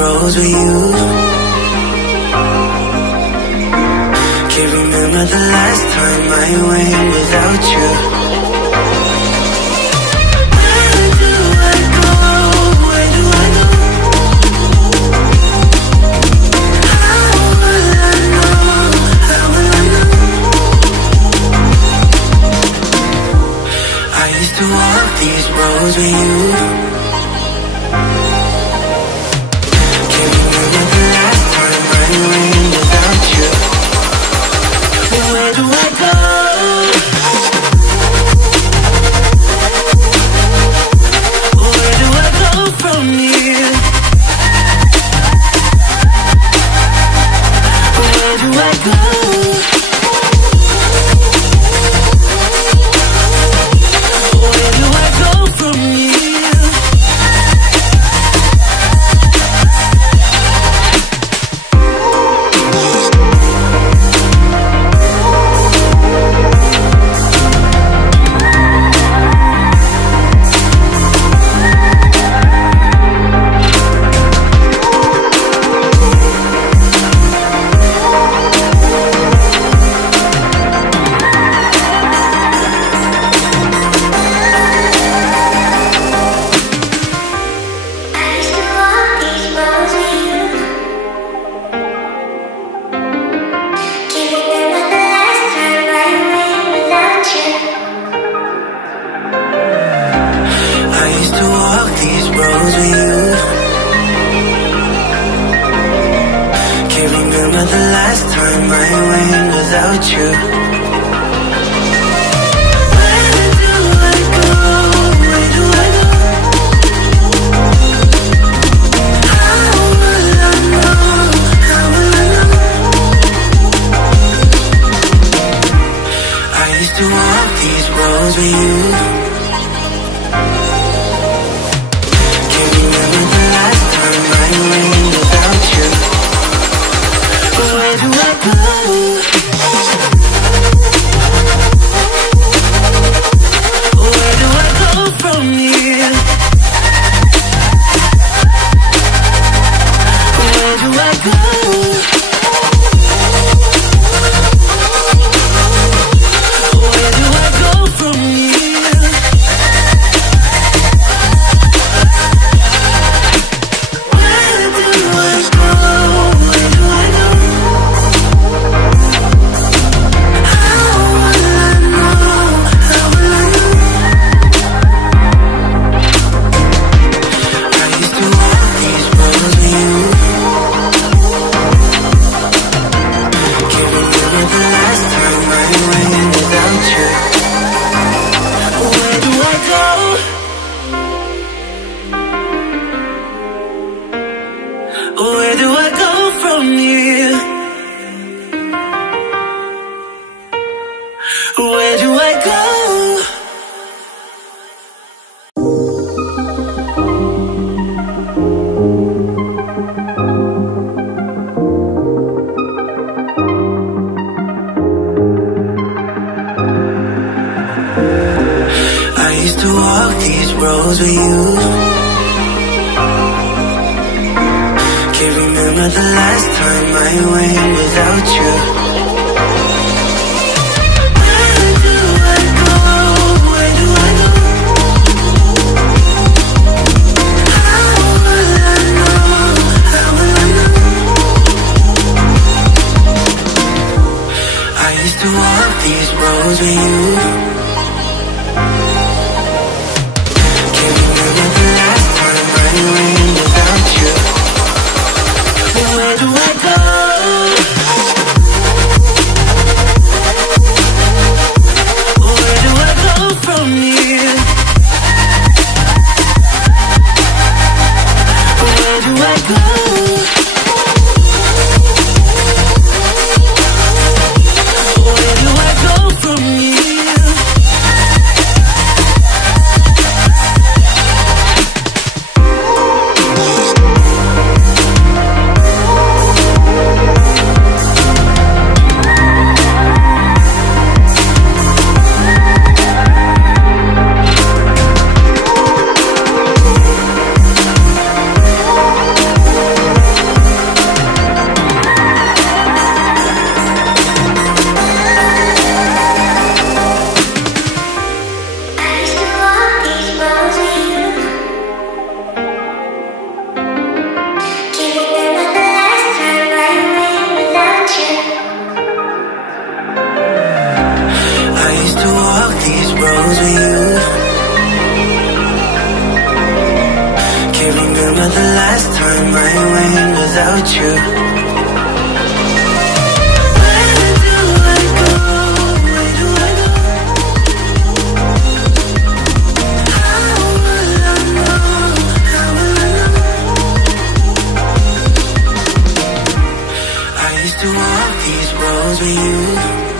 roads with you. Can't remember the last time I went without you. Where do I go? Where do I go? How will I know? How will I know? I used to walk these roads with you. Can't remember the last time I went without you. Where do I go? Where do I go from here? Where do I go? Where do I go from here? Where do I go from here? Where do I go? I used to walk these roads with you. Can't remember the last time I went without you. Where do I go? Where do I go? How will I know? How will I know? I used to walk these roads with you. Can't remember the last time I went without you. Where do I go? Where do I go from here? Where do I go? Where do I go from here? without you? To walk these roads with you,